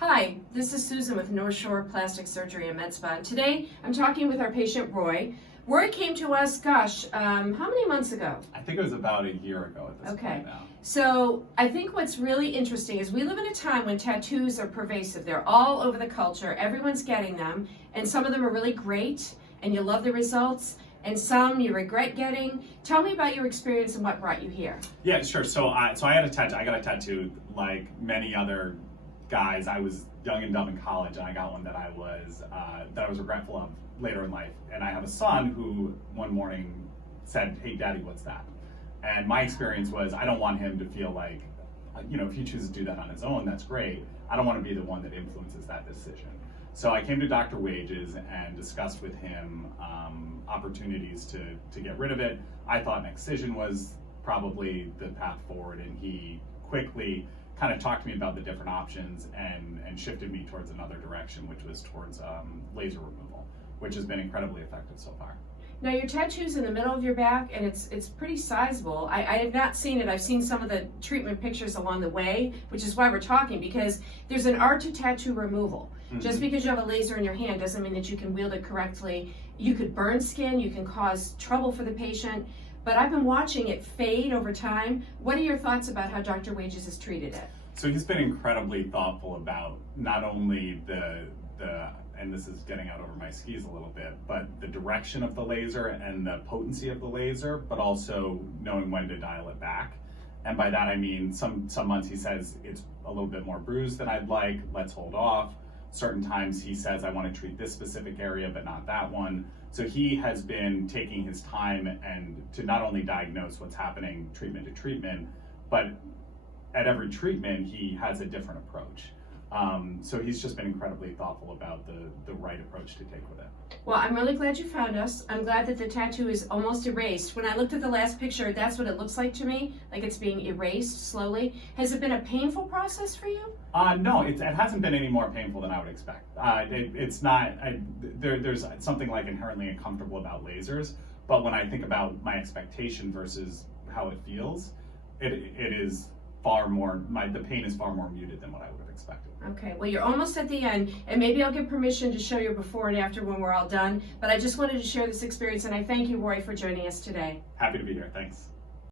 Hi, this is Susan with North Shore Plastic Surgery and Med Spa. And today I'm talking with our patient Roy. Roy came to us, how many months ago? I think it was about a year ago at this point now. So I think what's really interesting is we live in a time when tattoos are pervasive. They're all over the culture. Everyone's getting them, and some of them are really great, and you love the results, and some you regret getting. Tell me about your experience and what brought you here. Yeah, sure. So I had a tattoo. I got a tattoo like many other guys. I was young and dumb in college, and I got one that I was regretful of later in life. And I have a son who one morning said, "Hey, Daddy, what's that?" And my experience was, I don't want him to feel like, if he chooses to do that on his own, that's great. I don't want to be the one that influences that decision. So I came to Dr. Wages and discussed with him opportunities to get rid of it. I thought an excision was probably the path forward, and he quickly kind of talked to me about the different options and shifted me towards another direction, which was towards laser removal, which has been incredibly effective so far. Now your tattoo's in the middle of your back, and it's pretty sizable. I have not seen it. I've seen some of the treatment pictures along the way, which is why we're talking, because there's an art to tattoo removal. Mm-hmm. Just because you have a laser in your hand doesn't mean that you can wield it correctly. You could burn skin, you can cause trouble for the patient, but I've been watching it fade over time. What are your thoughts about how Dr. Wages has treated it? So he's been incredibly thoughtful about not only the and this is getting out over my skis a little bit, but the direction of the laser and the potency of the laser, but also knowing when to dial it back. And by that I mean some months he says it's a little bit more bruised than I'd like, let's hold off. Certain times he says I want to treat this specific area but not that one. So he has been taking his time and to not only diagnose what's happening treatment to treatment, but at every treatment he has a different approach. So he's just been incredibly thoughtful about the right approach to take with it. Well, I'm really glad you found us. I'm glad that the tattoo is almost erased. When I looked at the last picture, that's what it looks like to me, like it's being erased slowly. Has it been a painful process for you? No, it hasn't been any more painful than I would expect. It's not, there's something like inherently uncomfortable about lasers, but when I think about my expectation versus how it feels, it is far more, the pain is far more muted than what I would have expected. Okay, well you're almost at the end, and maybe I'll get permission to show you before and after when we're all done, but I just wanted to share this experience, and I thank you, Roy, for joining us today. Happy to be here, thanks.